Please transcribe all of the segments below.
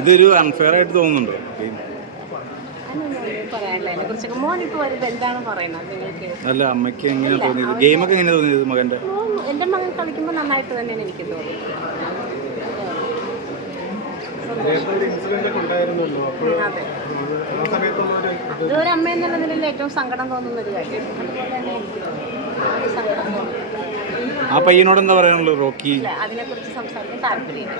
ഇതൊരു അൺഫെയർ ആയിട്ട് തോന്നുന്നുണ്ടോ. അല്ല അമ്മയ്ക്ക് എങ്ങനെയാ തോന്നിയത്? ഗെയിമൊക്കെ എങ്ങനെയാ തോന്നിയത് മകന്റെ? എന്റെ മകൻ കളിക്കുമ്പോൾ നന്നായിട്ട് തന്നെയാണ് എനിക്ക് അത്. അമ്മ എന്നുള്ള നിലയിൽ ഏറ്റവും സങ്കടം തോന്നുന്ന ഒരു കാര്യം. അതുപോലെ തന്നെ സങ്കടം തോന്നി ആ പയ്യനോട് എന്താ പറയാനുള്ളത് റോക്കി? അതിനെ കുറിച്ച് സംസാരിക്കാൻ താല്പര്യമില്ല.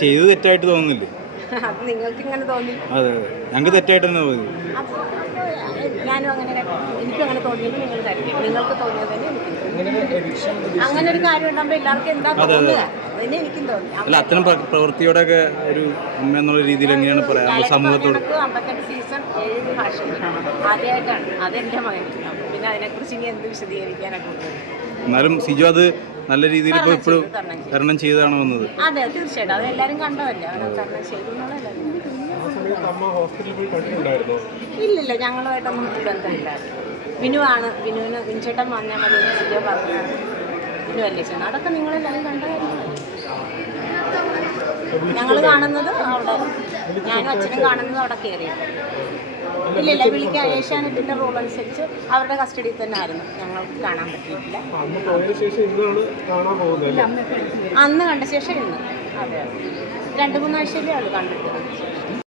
ചെയ്തത് തെറ്റായിട്ട് തോന്നുന്നില്ലേ? അത് നിങ്ങൾക്ക് ഇങ്ങനെ തോന്നി. അതെ അതെ. ഞങ്ങൾക്ക് തെറ്റായിട്ട് തന്നെ തോന്നി. ഞാനും അങ്ങനെ എനിക്കും അങ്ങനെ തോന്നിയത് നിങ്ങൾ നിങ്ങൾക്ക് തോന്നിയത് അങ്ങനെ ഒരു കാര്യം ഉണ്ടാകുമ്പോൾ എല്ലാവർക്കും എന്താ തോന്നുക? അല്ല അത്തരം പ്രവൃത്തിയോടെ പ്രവൃത്തിയോടൊക്കെ ഒരു അമ്മ എന്നുള്ള രീതിയിൽ എങ്ങനെയാണ് പറയാം? സമൂഹത്തോട്. സീസൺ ഏഴ് ആദ്യമായിട്ടാണ്. മകൻ. പിന്നെ അതിനെക്കുറിച്ച് ഇനി എന്ത് വിശദീകരിക്കാനൊക്കെ ഉള്ളത് എന്നാലും സിജു അത് നല്ല രീതിയിൽ ഇപ്പോൾ ഇപ്പോഴും തരണം ചെയ്തു. തരണം ചെയ്താണ് വന്നത്. അതെ തീർച്ചയായിട്ടും. എല്ലാവരും കണ്ടതല്ലേ? തരണം ചെയ്തു ഇല്ലില്ല ഞങ്ങളുമായിട്ടൊന്നും ബന്ധമില്ലായിരുന്നു. വിനുവാണ്. വിനുവിന് വിൻചേട്ടൻ വന്നാൽ മതി സിജോ പറഞ്ഞു വിനു അല്ലേ ചെന്നു അതൊക്കെ നിങ്ങളെല്ലാവരും കണ്ട കാര്യങ്ങളല്ലേ ഞങ്ങൾ കാണുന്നത് അവിടെ. ഞാനും അച്ഛനും കാണുന്നത് അവിടെ കയറി ഇല്ലില്ല വിളിക്കാൻ ഏഷ്യാനെറ്റിന്റെ റൂൾ അനുസരിച്ച് അവരുടെ കസ്റ്റഡിയിൽ തന്നെ ആയിരുന്നു. ഞങ്ങൾക്ക് കാണാൻ പറ്റിയിട്ടില്ല. അന്ന് കണ്ട ശേഷം ഇന്ന്. അതെ അതെ. രണ്ട് മൂന്നാഴ്ചയിലേ ആൾ കണ്ടിട്ട്.